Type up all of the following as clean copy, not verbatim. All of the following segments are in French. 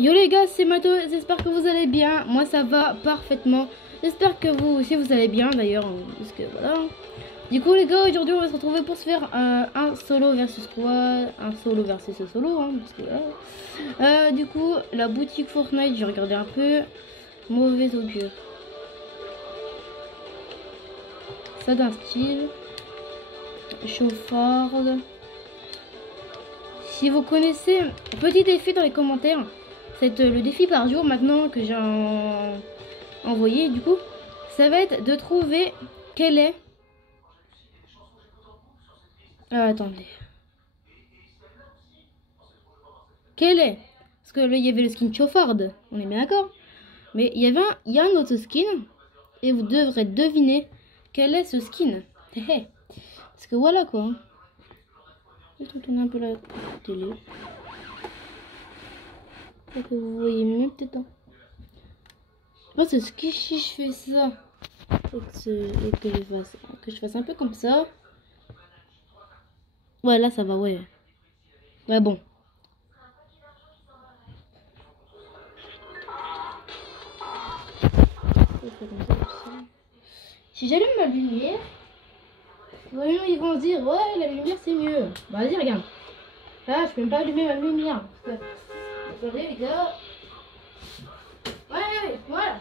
Yo les gars, c'est Mato, j'espère que vous allez bien. Moi ça va parfaitement. J'espère que vous aussi vous allez bien d'ailleurs. Parce que voilà. Du coup les gars, aujourd'hui on va se retrouver pour se faire un solo versus squad. Un solo versus solo hein, parce que voilà. Du coup la boutique Fortnite, j'ai regardé un peu. Mauvais augure. Ça d'un style. Chauffard. Si vous connaissez, petit défi dans les commentaires. C'est le défi par jour maintenant que j'ai envoyé. Du coup, ça va être de trouver quel est... attendez. Quel est... Parce que là, il y avait le skin Chauffard. On est bien d'accord. Mais il y a un autre skin. Et vous devrez deviner quel est ce skin. Parce que voilà quoi. Je vais tourner un peu la télé. Pour que vous voyez mieux peut-être. Je pense que si je fais ça et que je fasse un peu comme ça. Ouais, là ça va, ouais. Ouais, bon. Si j'allume ma lumière, ils vont se dire ouais, la lumière c'est mieux. Bah, vas-y, regarde. Là, je peux même pas allumer ma lumière. Regardez les gars. Ouais, voilà.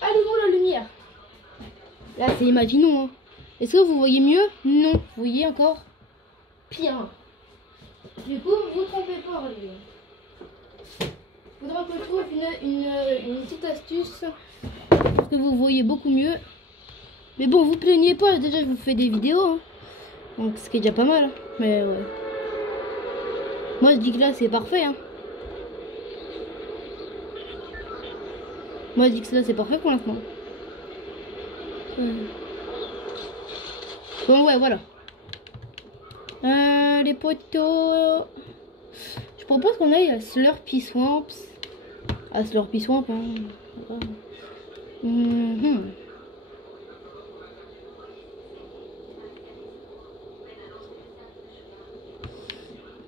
Allumons la lumière. Là, c'est imaginons. Hein. Est-ce que vous voyez mieux? Non. Vous voyez encore pire. Du coup, vous trompez pas, les gars. Il faudra que je trouve une petite astuce pour que vous voyez beaucoup mieux. Mais bon, vous plaignez pas. Déjà, je vous fais des vidéos. Hein. Donc, ce qui est déjà pas mal. Hein. Mais ouais. Moi, je dis que là, c'est parfait. Hein. Moi, je dis que là, c'est parfait pour l'instant. Bon, ouais, voilà. Les poteaux. Je propose qu'on aille à Slurpy Swamps. À Slurpy Swamp, hein.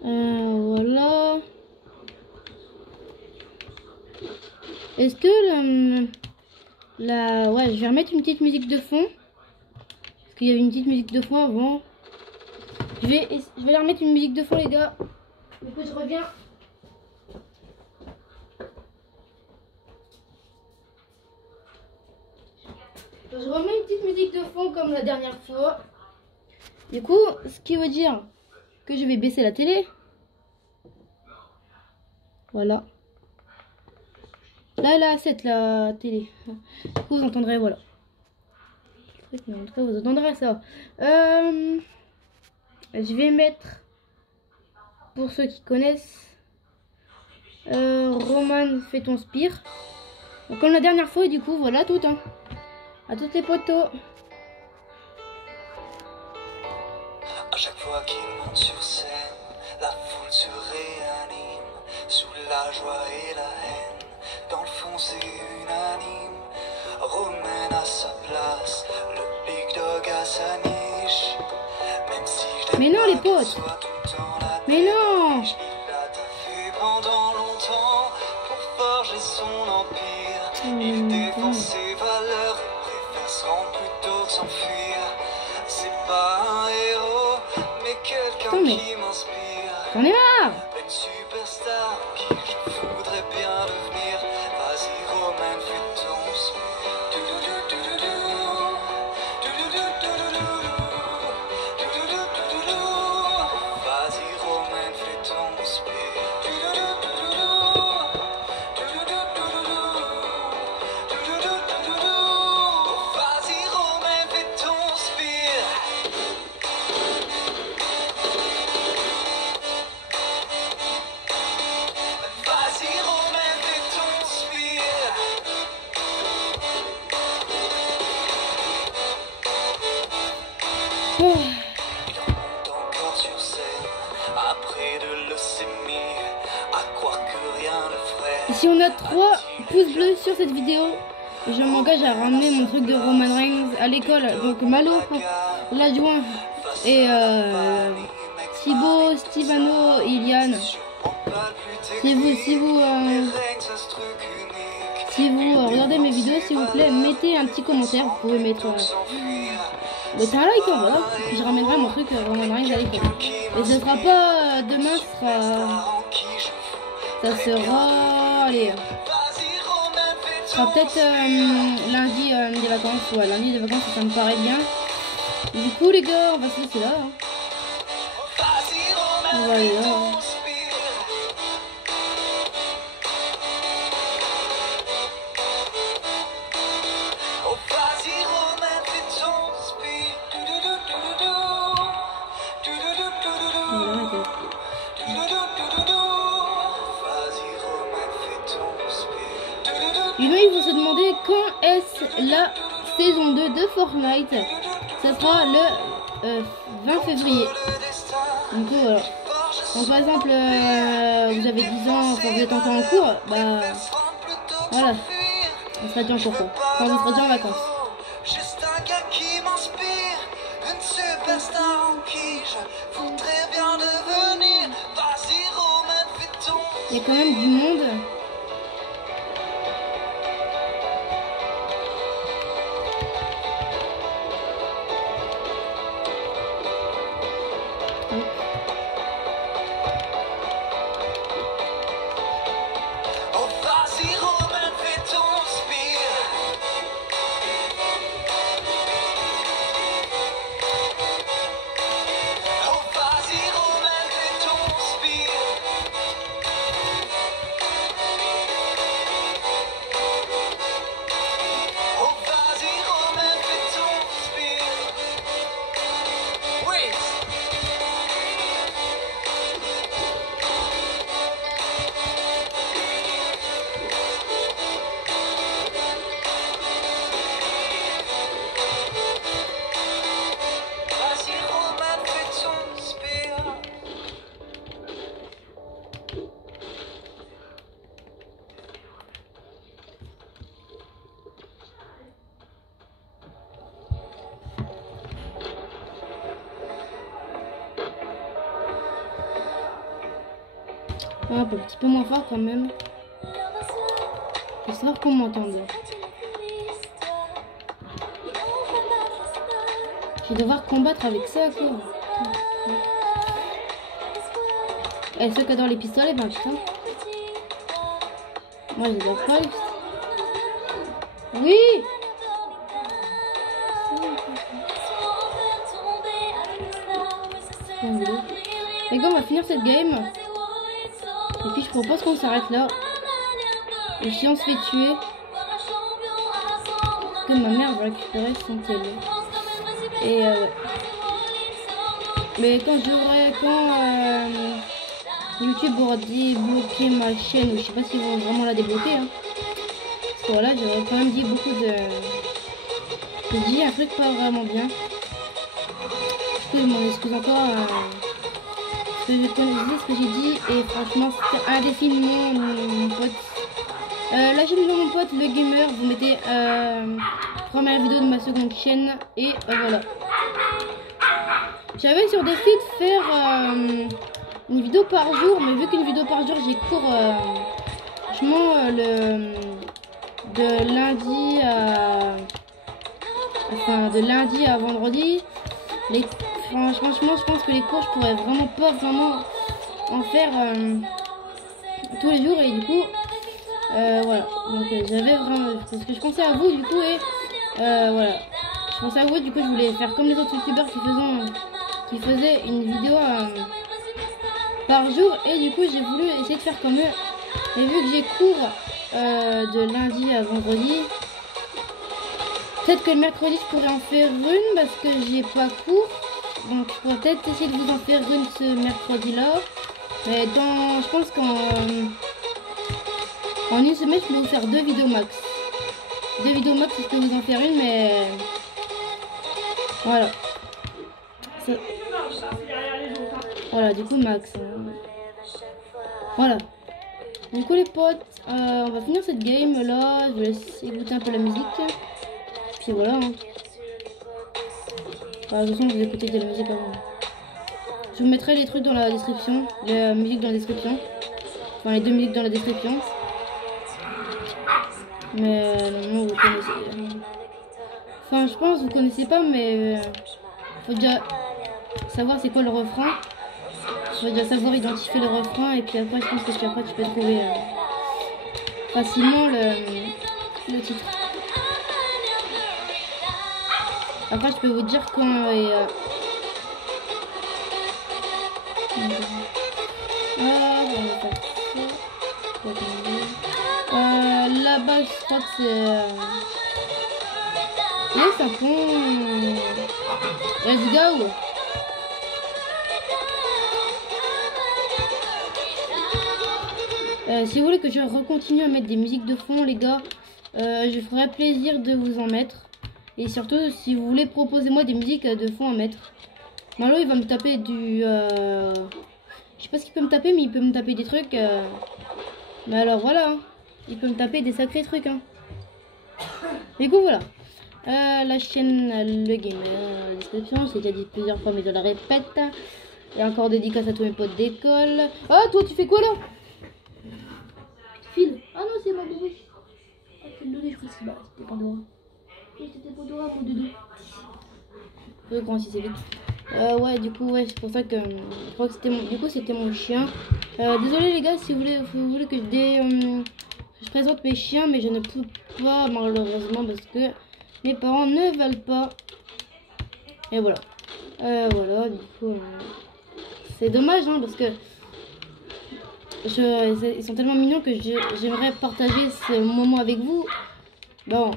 Voilà. Est-ce que ouais, je vais remettre une petite musique de fond. Parce qu'il y avait une petite musique de fond avant. Je vais leur mettre une musique de fond, les gars. Du coup, je reviens. Je remets une petite musique de fond comme la dernière fois. Du coup, ce qui veut dire que je vais baisser la télé. Voilà. Là, elle a 7 la télé. Du coup, vous entendrez, voilà. En tout cas, vous entendrez ça. Je vais mettre, pour ceux qui connaissent, Roman fait ton spire. Donc, comme la dernière fois, et du coup, voilà tout. Hein. À toutes les poteaux. À chaque fois qu'il monte sur scène, la foule se réanime sous la joie et la haine. Dans le fond, c'est unanime. Romain à sa place, le big dog à sa niche. Même si je mais non, les potes. Mais non. Il a taffé pendant longtemps pour forger son empire. Il défend ses valeurs et préfère se rendre plutôt que s'enfuir. C'est pas un héros, mais quelqu'un qui m'inspire. J'en ai marre. Une superstar qui je voudrais bien devenir. Vas-y Romain, fais ton spire. Vas-y Romain, fais ton spire. Vas-y Romain, fais ton spire. Vas-y Romain, fais ton spire. Il remonte encore sur scène après de leucémie, à croire que rien ne ferait. Et si on a 3 pouces bleus sur cette vidéo, je m'engage à ramener mon truc de Roman Reigns à l'école. Donc Malo, l'adjoint, et Thibaut, Stivano, Iliane. Si vous regardez mes vidéos, s'il vous plaît, mettez un petit commentaire. Vous pouvez mettre mettez un like, voilà. Puis je ramènerai mon truc vraiment nice avec. Et ce sera pas demain, ça sera allez. Ce sera peut-être lundi des vacances. Ouais, lundi des vacances, ça me paraît bien. Du coup, les gars, on va se laisser là. Hein. Voilà. Et là, il faut se demander quand est-ce la saison 2 de Fortnite. Ce sera le 20 février. Donc voilà. Donc par exemple, vous avez 10 ans, quand vous êtes encore en cours, bah voilà. On sera déjà en cours quoi. Quand vous serez déjà en vacances. Juste un gars qui m'inspire, une superstar en qui je voudrais bien devenir. Vas-y Romain, fais ton. Il y a quand même du monde. Un petit peu moins fort quand même. Faut savoir qu'on m'entend bien. Je vais devoir combattre avec ça quoi. Et ceux qui adorent les pistolets, ben putain. Moi j'adore pas les pistolets. Oui! Les gars, on va finir cette game. Et puis je propose qu'on s'arrête là. Et si on se fait tuer, que ma mère va récupérer son télé. Et ouais. Mais quand YouTube aura débloqué ma chaîne, ou je sais pas s'ils vont vraiment la débloquer. Hein. Parce que voilà, j'aurais quand même dit beaucoup de. J'ai dit un truc pas vraiment bien. Je m'en excuse encore. Je connais ce que j'ai dit et franchement c'était indéfiniment mon pote. La chaîne de mon pote le gamer, vous mettez première vidéo de ma seconde chaîne et voilà. J'avais sur des feeds faire une vidéo par jour, mais vu qu'une vidéo par jour j'ai cours franchement de lundi à vendredi. Franchement, je pense que les cours, je pourrais vraiment pas en faire tous les jours et du coup, voilà. Donc j'avais vraiment, parce que je pensais à vous du coup et voilà. Je pensais à vous du coup, je voulais faire comme les autres youtubeurs qui faisaient une vidéo par jour et du coup j'ai voulu essayer de faire comme eux. Et vu que j'ai cours de lundi à vendredi, peut-être que le mercredi je pourrais en faire une parce que j'ai pas cours. Donc je pourrais peut-être essayer de vous en faire une ce mercredi là. Mais je pense qu'en une semaine je peux vous faire 2 vidéos max. 2 vidéos max je peux vous en faire une mais voilà. Voilà du coup max. Voilà. Du coup les potes, on va finir cette game là. Je vous laisse écouter un peu la musique. Puis voilà. Hein. De toute façon, vous écoutez de la musique avant. Je vous mettrai les trucs dans la description, la musique dans la description. Enfin, les 2 musiques dans la description. Mais non, vous connaissez. Enfin, je pense que vous connaissez pas, mais faut déjà savoir c'est quoi le refrain. Faut déjà savoir identifier le refrain, et puis après, je pense que après tu peux trouver facilement le titre. Après, je peux vous dire quand là-bas, je crois que c'est c'est un pont. Let's go. Si vous voulez que je recontinue à mettre des musiques de fond, les gars, je ferai plaisir de vous en mettre. Et surtout, si vous voulez, proposez-moi des musiques de fond à mettre. Malo, il va me taper du... je sais pas ce qu'il peut me taper, mais il peut me taper des trucs. Mais alors, voilà. Il peut me taper des sacrés trucs. Hein. Du coup, voilà. La chaîne Le Gamer, la description, c'est déjà dit plusieurs fois, mais je la répète. Et encore dédicace à tous mes potes d'école. Ah, toi, tu fais quoi là? File. Ah non, c'est ma bébé. Ah, c'est le bébé, je crois que c'était Pandora. Oui, c'était Pandora, mon doudou. Je crois si c'est vite. Ouais, du coup, ouais, c'est pour ça que je crois que c'était mon... Du coup, c'était mon chien. Désolé les gars, si vous voulez que je présente mes chiens, mais je ne peux pas malheureusement parce que mes parents ne veulent pas. Et voilà. Voilà, du coup, c'est dommage, hein, parce que ils sont tellement mignons que j'aimerais partager ce moment avec vous. Bon,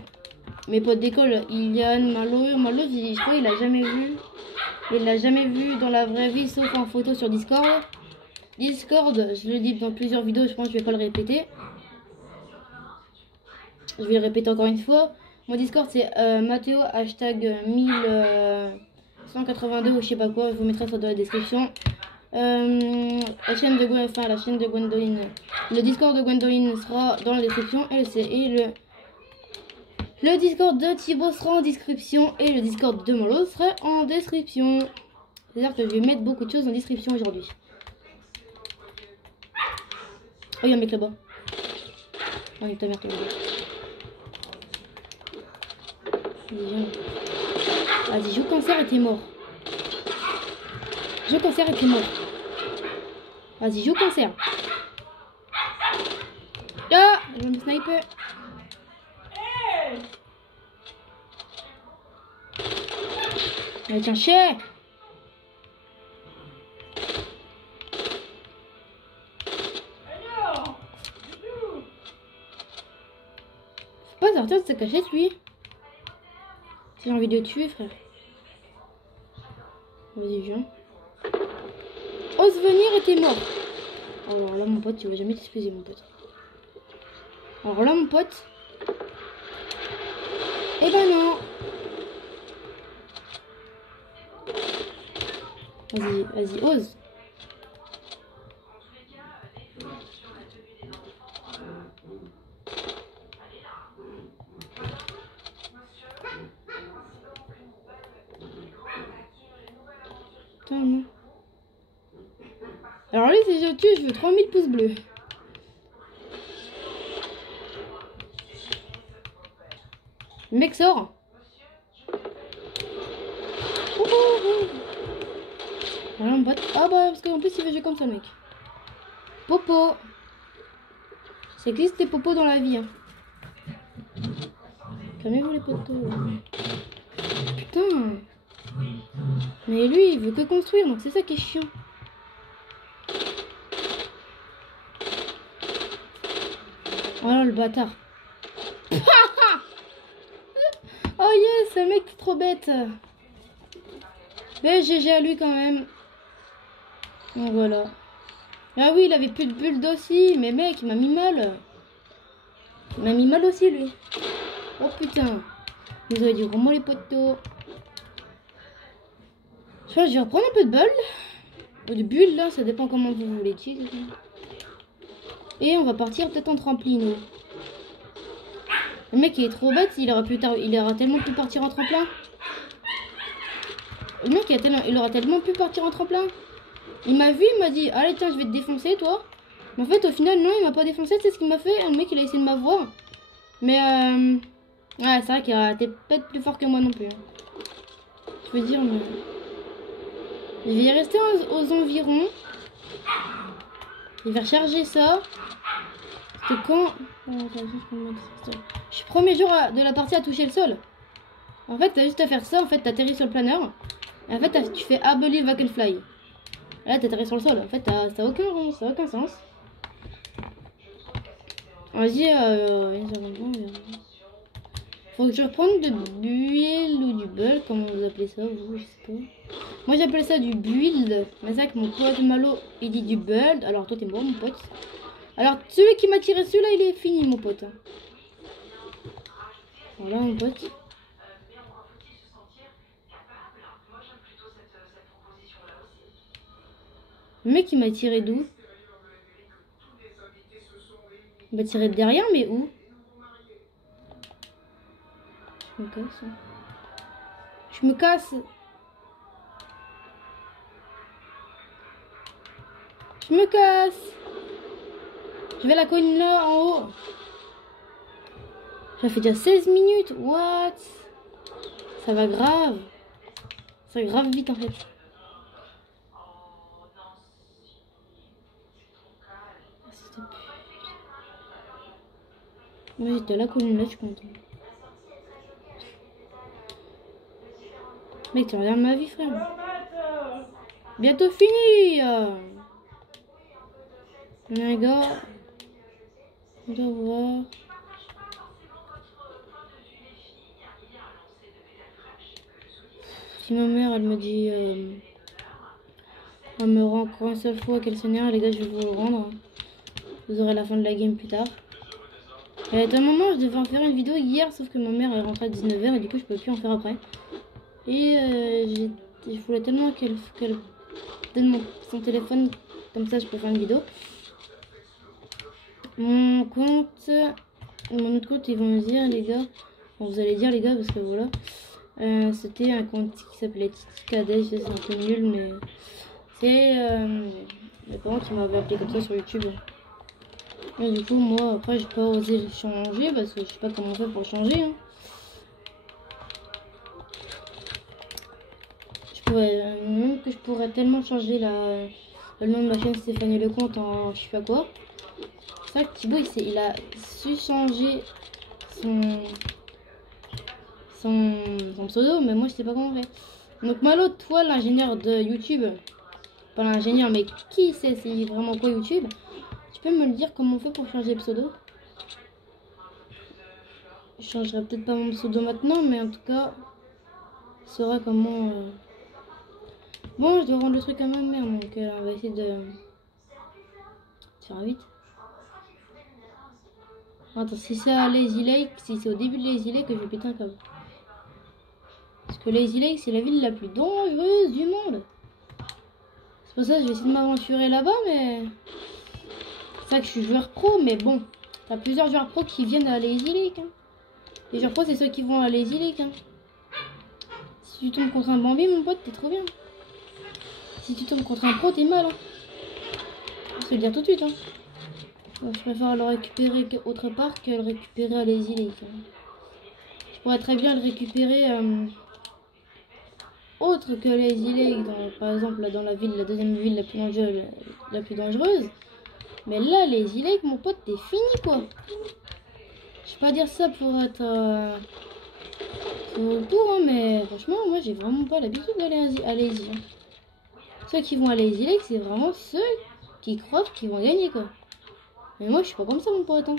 mes potes d'école, Ilian, Malo, je crois il a jamais vu. Il l'a jamais vu dans la vraie vie, sauf en photo sur Discord. Discord, je le dis dans plusieurs vidéos, je pense que je vais pas le répéter. Je vais le répéter encore une fois. Mon Discord c'est Mathéo hashtag 1182 ou je sais pas quoi, je vous mettrai ça dans la description. La chaîne de Gwendoline. Le Discord de Gwendoline sera dans la description et le Discord de Thibaut sera en description et le Discord de Malo sera en description. C'est-à-dire que je vais mettre beaucoup de choses en description aujourd'hui. Oh, il y a un mec là-bas. Oh, ta mère, vas-y, joue cancer et t'es mort. Joue cancer et t'es mort. Vas-y, joue cancer. Ah, je vais me sniper. Allez, tiens, chien. Faut pas sortir de sa cachette, lui. J'ai envie de le tuer, frère. Vas-y, viens. Ose venir et t'es mort. Alors là, mon pote, tu vas jamais t'excuser, mon pote. Alors là, mon pote. Eh ben non. Vas-y, vas-y, ose. Putain, non. Alors lui, si je tue, je veux 3000 pouces bleus. Le mec sort. Voilà, mon pote. Ah bah, parce qu'en plus, il veut jouer comme ça, le mec. Popo. Ça existe des popos dans la vie. Hein. Calmez-vous, les potos. Putain. Mais lui, il veut que construire, donc c'est ça qui est chiant. Voilà, le bâtard. Oh yes, le mec est trop bête. Mais GG à lui quand même. Donc voilà. Ah oui, il avait plus de build aussi. Mais mec, il m'a mis mal. Il m'a mis mal aussi, lui. Oh putain. Vous aurez dit vraiment les poteaux. Je pense que je vais reprendre un peu de bulle. Ou de bulle, là, ça dépend comment vous voulez dire. Et on va partir peut-être en trampoline. Le mec, il est trop bête. Il aura tellement pu partir en tremplin. Le mec, il aura tellement pu partir en tremplin. Il m'a vu, il m'a dit, allez, tiens, je vais te défoncer, toi. Mais en fait, au final, non, il m'a pas défoncé. C'est ce qu'il m'a fait. Le mec, il a essayé de m'avoir. Mais, ouais, c'est vrai qu'il était peut-être plus fort que moi non plus. Hein. Je veux dire, mais... Je vais y rester aux environs. Je vais recharger ça. Parce que quand... Je suis premier jour de la partie à toucher le sol. En fait, t'as juste à faire ça. En fait, t'atterris sur le planeur. Et en fait, tu fais I believe I can fly. Et là, t'atterris sur le sol. En fait, ça n'a aucun sens. Vas-y, faut que je reprenne de build ou du build, comment vous appelez ça, vous, je sais pas. Moi j'appelle ça du build, mais c'est vrai que mon pote Malo il dit du build, alors toi t'es bon mon pote. Alors celui qui m'a tiré celui-là il est fini mon pote. Voilà mon pote. Le mec il m'a tiré d'où? Il m'a tiré de derrière mais où? Je me casse. Je me casse. Je me casse. Je vais à la colline là en haut. Ça fait déjà 16 minutes. What? Ça va grave. Ça va grave vite en fait. Moi j'étais à la colline là, je suis content. Mec, tu regardes ma vie, frère. Bientôt fini. Les gars. On doit voir. Si ma mère, elle me dit... elle me rend encore une seule fois qu'elle s'énerve, les gars, je vais vous le rendre. Vous aurez la fin de la game plus tard. Et à un moment, je devais en faire une vidéo hier, sauf que ma mère est rentrée à 19 h et du coup, je peux plus en faire après. Et je voulais tellement qu'elle donne son téléphone, comme ça je peux faire une vidéo. Mon compte, mon autre compte, ils vont me dire les gars, bon, vous allez dire les gars parce que voilà, c'était un compte qui s'appelait Titi Cadet, c'est un peu nul mais c'est mes parents qui m'avaient appelé comme ça sur YouTube. Et du coup moi après j'ai pas osé le changer parce que je sais pas comment on fait pour changer. Hein. Même que je pourrais tellement changer le nom de ma chaîne Stéphanie Lecomte en je sais pas quoi. C'est vrai que Thibaut il a su changer son pseudo, mais moi je sais pas comment on fait. Donc Malo, toi l'ingénieur de YouTube, pas l'ingénieur mais qui sait c'est vraiment quoi YouTube, tu peux me le dire comment on fait pour changer le pseudo? Je changerai peut-être pas mon pseudo maintenant, mais en tout cas, il saura comment... Bon, je dois rendre le truc à ma mère, donc on va essayer de faire vite. Attends, si c'est à Lazy Lake, si c'est au début de Lazy Lake, je vais péter un câble. Parce que Lazy Lake, c'est la ville la plus dangereuse du monde. C'est pour ça que je vais essayer de m'aventurer là-bas, mais... C'est vrai que je suis joueur pro, mais bon. T'as plusieurs joueurs pro qui viennent à Lazy Lake. Hein. Les joueurs pro, c'est ceux qui vont à Lazy Lake. Hein. Si tu tombes contre un Bambi, mon pote, t'es trop bien. Si tu tombes contre un pro, t'es mal. Hein. Je vais le dire tout de suite. Hein. Je préfère le récupérer autre part que le récupérer à Lazy Lake. Hein. Je pourrais très bien le récupérer autre que Lazy Lake, par exemple là, dans la ville, la deuxième ville la plus dangereuse. Mais là, Lazy Lake, mon pote, t'es fini quoi. Je vais pas dire ça pour être pour hein, mais franchement, moi j'ai vraiment pas l'habitude d'aller à Lazy. Hein. Ceux qui vont à Lazy Lake, c'est vraiment ceux qui croient qu'ils vont gagner quoi. Mais moi je suis pas comme ça mon pote. Hein.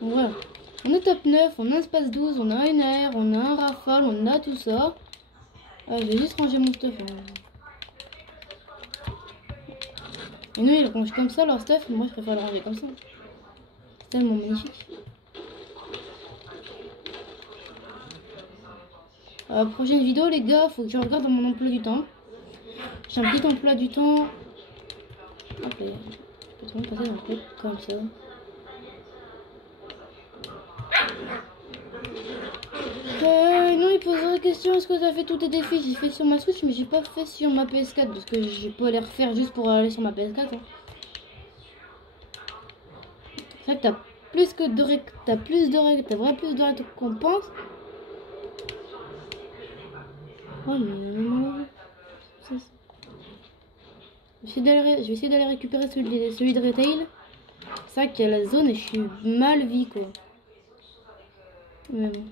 Donc voilà. On est top 9, on a un space 12, on a une AR, on a un rafale, on a tout ça. Je vais juste ranger mon stuff. Hein. Et nous ils rangent comme ça leur stuff, moi je préfère le ranger comme ça. C'est tellement magnifique. Prochaine vidéo les gars, faut que je regarde dans mon emploi du temps. J'ai un petit emploi du temps. Hop là. Je peux passer dans le truc comme ça. Non, il faudrait question, est-ce que ça fait tous tes défis? J'ai fait sur ma Switch, mais j'ai pas fait sur ma PS4 parce que j'ai pas les refaire juste pour aller sur ma PS4. Hein. C'est vrai que t'as plus que de règles, t'as vraiment plus de récompenses. Oh mais je vais essayer d'aller récupérer celui de retail. C'est vrai qu'il y a la zone et je suis mal vie quoi. Mais bon.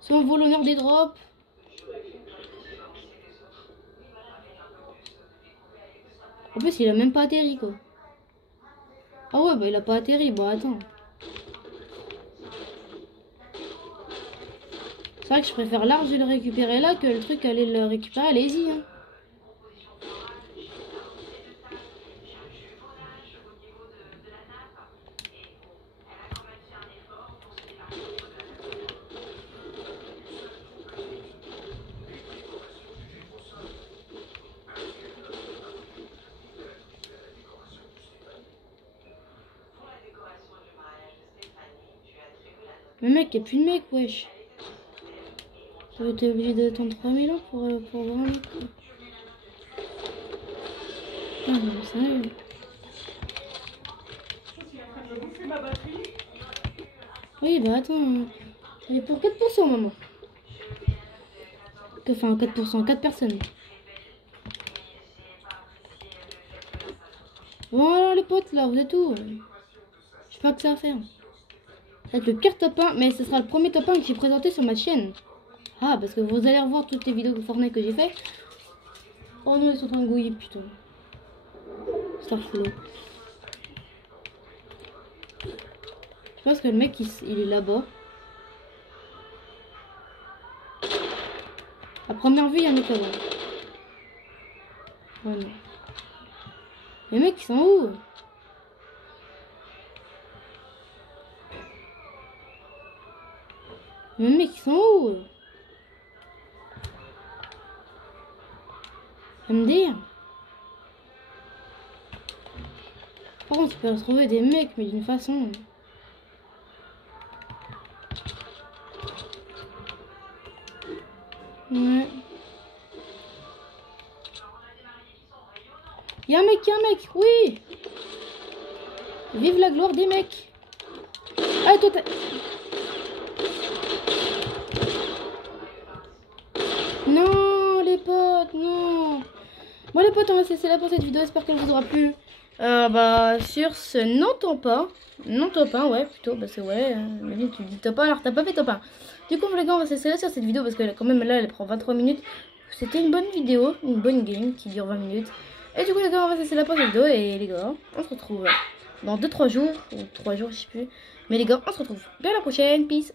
Soit on vole l'honneur des drops. En plus il a même pas atterri quoi. Ah ouais bah il a pas atterri, bon attends. C'est vrai que je préfère large de le récupérer là que le truc aller le récupérer, allez-y hein. Mais mec, y'a plus de mec, wesh. T'es obligé d'attendre 3000 ans pour voir un mec. Ah non, sérieux. Oui, bah attends. Elle est pour 4%, maman. Enfin, 4%, 4 personnes. Bon, alors les potes, là, vous êtes où? Je sais pas que ça à faire. Ça va être le pire top 1, mais ce sera le premier top 1 que j'ai présenté sur ma chaîne. Ah, parce que vous allez revoir toutes les vidéos de Fortnite que j'ai fait. Oh non, ils sont en train de gouiller, putain. C'est flou. Je pense que le mec, il est là-bas. À première vue, il y a un mec là-bas. Ouais, non. Les mecs, ils sont où? Les mecs, ils sont où? Ça me dire. Par contre, tu peux retrouver des mecs, mais d'une façon. Ouais. Y'a un mec, oui. Vive la gloire des mecs. Ah, toi, t'as... Non, les potes, non. Bon, les potes, on va se laisser là pour cette vidéo. J'espère qu'elle vous aura plu. Bah, sur ce, non top 1. Non top 1, ouais, plutôt. Parce que, ouais, mais tu dis top 1, alors t'as pas fait top 1. Du coup, les gars, on va se laisser là sur cette vidéo. Parce que, quand même, là, elle prend 23 minutes. C'était une bonne vidéo, une bonne game qui dure 20 minutes. Et du coup, les gars, on va se laisser là pour cette vidéo. Et les gars, on se retrouve dans 2-3 jours. Ou 3 jours, je sais plus. Mais les gars, on se retrouve bien la prochaine. Peace.